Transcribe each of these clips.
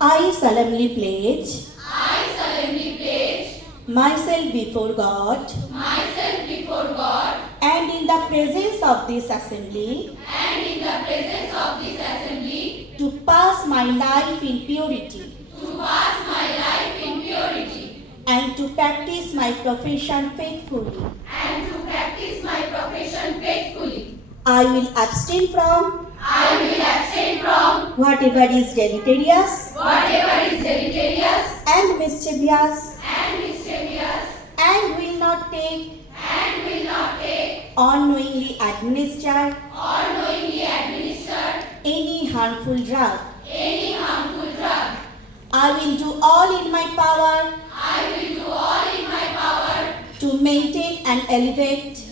I solemnly pledge I solemnly pledge myself before God myself before God and in the presence of this assembly and in the presence of this assembly to pass my life in purity to pass my life in purity and to practice my profession faithfully. and to practice my profession faithfully. I will abstain from I will abstain from whatever is deleterious whatever is deleterious and mischievous and mischievous and will not take and will not take unknowingly administer or knowingly administer any harmful drug. any harmful drug. I will do all in my power I will do all in my power to maintain and elevate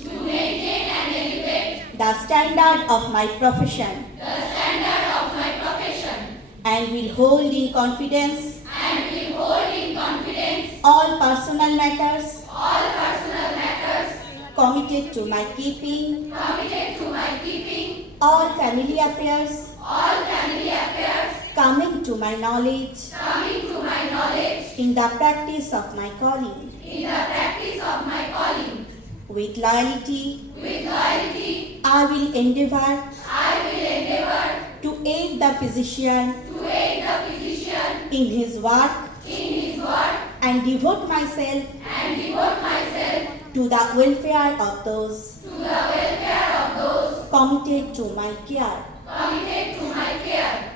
the standard of my profession the standard of my profession and will hold in confidence and will hold in confidence all personal matters all personal matters committed to my keeping, committed to my keeping, all family affairs all family affairs coming to my knowledge coming to my knowledge in the practice of my calling. in the practice of my calling. With loyalty, With loyalty, I will endeavor I will endeavor to aid the physician to aid the physician in his work in his work and devote myself and devote myself to the welfare of those to the welfare of those committed to my care. committed to my care.